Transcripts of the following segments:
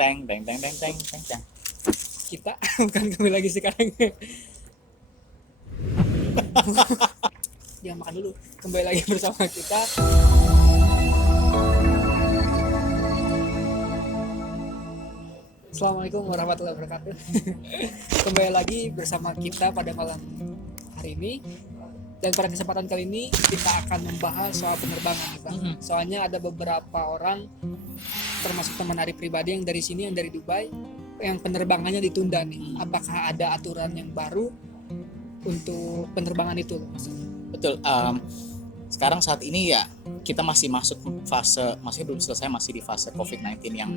teng teng teng teng teng teng teng. Kita bukan kembali lagi sekarang. Jangan makan dulu. Kembali lagi bersama kita. Assalamualaikum warahmatullahi wabarakatuh. Kembali lagi bersama kita pada malam hari ini. Dan pada kesempatan kali ini kita akan membahas soal penerbangan, Bang. Soalnya ada beberapa orang, termasuk teman Ari pribadi yang dari sini, yang dari Dubai, yang penerbangannya ditunda nih. Apakah ada aturan yang baru untuk penerbangan itu? Betul. Sekarang saat ini ya kita masih masuk fase, masih belum selesai, masih di fase COVID-19 yang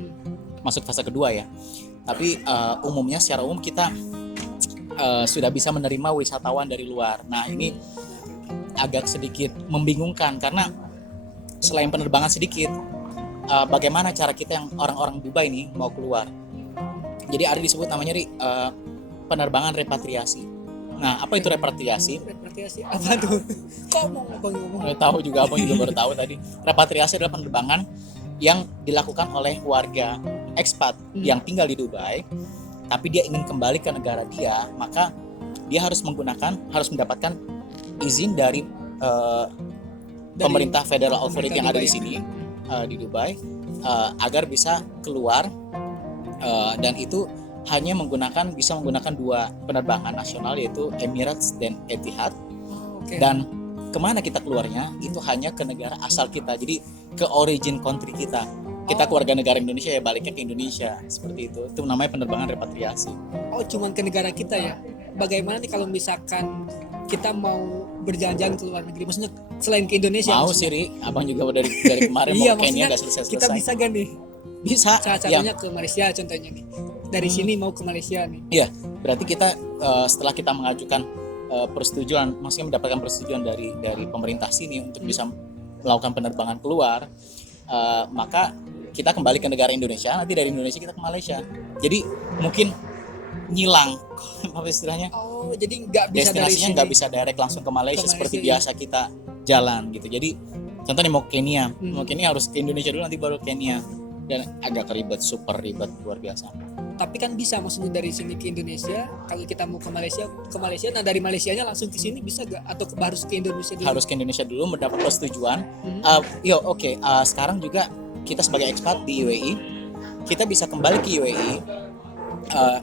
masuk fase kedua ya. Tapi umumnya secara umum kita sudah bisa menerima wisatawan dari luar. Nah ini agak sedikit membingungkan karena selain penerbangan sedikit, bagaimana cara kita yang orang-orang Dubai ini mau keluar. Jadi ada disebut namanya penerbangan repatriasi. Nah apa itu repatriasi? Repatriasi apa tuh? Kok mau ngomong? Tahu juga, abang juga baru tahu tadi. Repatriasi adalah penerbangan yang dilakukan oleh warga ekspat yang tinggal di Dubai, tapi dia ingin kembali ke negara dia, maka dia harus mendapatkan izin dari pemerintah federal authority yang ada di sini di Dubai agar bisa keluar, dan itu hanya bisa menggunakan dua penerbangan nasional yaitu Emirates dan Etihad. Dan kemana kita keluarnya itu hanya ke negara asal kita, jadi ke origin country kita. Kita keluarga negara Indonesia ya baliknya ke Indonesia, seperti itu. Itu namanya penerbangan repatriasi. Oh, cuman ke negara kita ya. Bagaimana nih kalau misalkan kita mau berjalan-jalan ke luar negeri, maksudnya selain ke Indonesia? Mau sih, Ri. Abang juga dari kemarin mau Kenya gak selesai. Kita bisa gak nih? Bisa. Contohnya ke Malaysia contohnya nih. Dari sini mau ke Malaysia nih. Iya, berarti kita setelah kita mengajukan persetujuan, maksudnya mendapatkan persetujuan dari pemerintah sini untuk bisa melakukan penerbangan keluar, maka kita kembali ke negara Indonesia, nanti dari Indonesia kita ke Malaysia. Jadi mungkin nyilang apa istilahnya? Oh, jadi nggak bisa destinasinya nggak bisa direct langsung ke Malaysia seperti biasa kita jalan gitu. Jadi contohnya mau Kenya, mau Kenya harus ke Indonesia dulu nanti baru Kenya, dan agak ribet, super ribet luar biasa. Tapi kan bisa, maksudnya dari sini ke Indonesia, kalau kita mau ke Malaysia, nah dari Malaysianya langsung ke sini bisa gak? Atau harus ke Indonesia dulu? Harus ke Indonesia dulu mendapat persetujuan. Sekarang juga kita sebagai ekspat di UAE, kita bisa kembali ke UAE.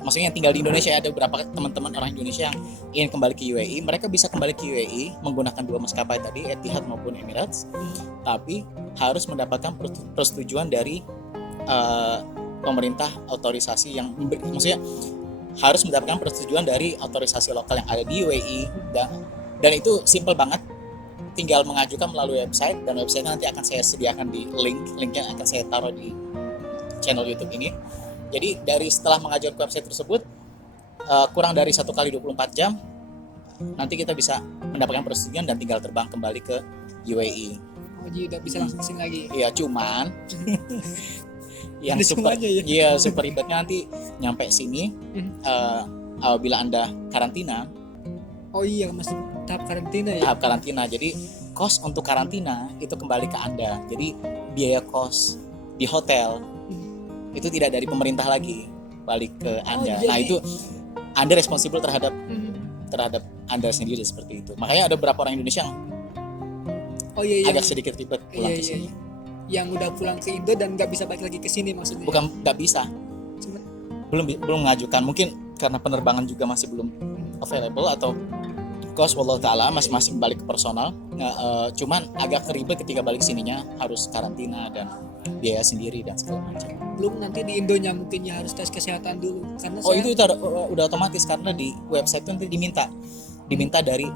Maksudnya yang tinggal di Indonesia, ada beberapa teman-teman orang Indonesia yang ingin kembali ke UAE, mereka bisa kembali ke UAE menggunakan dua maskapai tadi, Etihad maupun Emirates, tapi harus mendapatkan persetujuan dari pemerintah otorisasi yang maksudnya harus mendapatkan persetujuan dari otorisasi lokal yang ada di UAE, dan itu simple banget, tinggal mengajukan melalui website, dan website nanti akan saya sediakan di linknya akan saya taruh di channel YouTube ini. Jadi setelah mengajukan ke website tersebut, kurang dari 1 kali 24 jam nanti kita bisa mendapatkan persetujuan dan tinggal terbang kembali ke UAE. Oh, jadi udah bisa langsung kesini lagi. Iya, cuman yang super ribetnya nanti nyampe sini, apabila Anda karantina. Oh iya, masih tahap karantina ya? Tahap karantina, jadi kos untuk karantina itu kembali ke Anda. Jadi biaya kos di hotel itu tidak dari pemerintah lagi, balik ke Anda. Nah itu Anda responsible terhadap Anda sendiri, seperti itu. Makanya ada beberapa orang Indonesia yang agak sedikit ribet pulang ke sini. Yang udah pulang ke Indo dan nggak bisa balik lagi ke sini maksudnya? Bukan nggak bisa, belum mengajukan, mungkin karena penerbangan juga masih belum available atau cost wallahu ta'ala masing-masing balik ke personal. Cuman agak ribet ketika balik sininya, harus karantina dan biaya sendiri dan segala macam. Belum nanti di Indonya mungkin ya harus tes kesehatan dulu karena itu udah otomatis, karena di website itu nanti diminta dari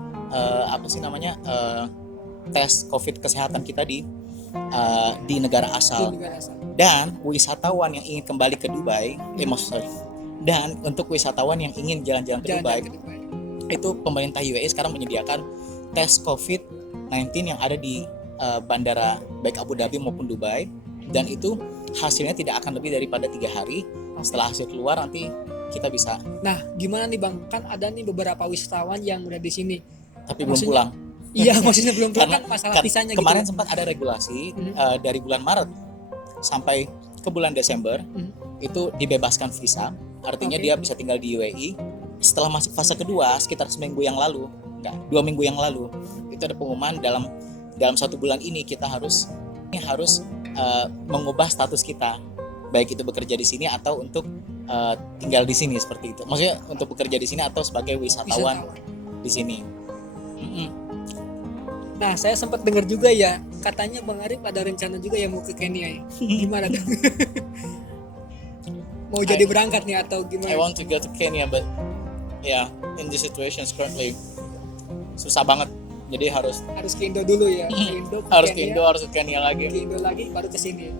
tes COVID kesehatan kita di negara asal. Dan wisatawan yang ingin kembali ke Dubai, dan untuk wisatawan yang ingin jalan-jalan ke Dubai, itu pemerintah UAE sekarang menyediakan tes COVID-19 yang ada di bandara baik Abu Dhabi maupun Dubai, dan itu hasilnya tidak akan lebih daripada 3 hari. Setelah hasil keluar nanti kita bisa. Nah, gimana nih Bang? Kan ada nih beberapa wisatawan yang udah di sini tapi belum pulang. Iya, maksudnya belum pulang kan masalah visanya kemarin gitu. Sempat ada regulasi dari bulan Maret sampai ke bulan Desember itu dibebaskan visa, artinya Oke. dia bisa tinggal di UAE. Setelah masuk fase kedua sekitar seminggu yang lalu, enggak, 2 minggu yang lalu, itu ada pengumuman dalam 1 bulan ini kita harus mengubah status kita, baik itu bekerja di sini atau untuk tinggal di sini seperti itu. Maksudnya untuk bekerja di sini atau sebagai wisatawan di sini. Nah, saya sempat dengar juga ya, katanya Bang Arif ada rencana juga yang mau ke Kenya ya. Gimana dong? Mau jadi berangkat nih atau gimana? I want to go to Kenya, but yeah, in this situation currently susah banget. Jadi harus ke Indo dulu ya. Ke Indo, ke harus ke Kenya, Indo, harus ke Kenya lagi. ke Indo lagi baru ke sini.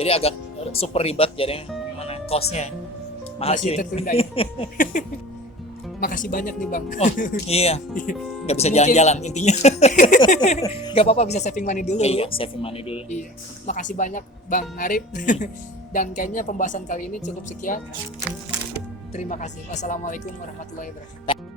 Jadi agak super ribet jadinya, gimana costnya mahal Masih sih. tertunda ya. Makasih banyak nih Bang. Oh iya, nggak bisa Mungkin- jalan-jalan intinya. Gak apa-apa, bisa saving money dulu. Iya, saving money dulu. Iya. Makasih banyak Bang Arif. Dan kayaknya pembahasan kali ini cukup sekian. Terima kasih. Wassalamualaikum warahmatullahi wabarakatuh.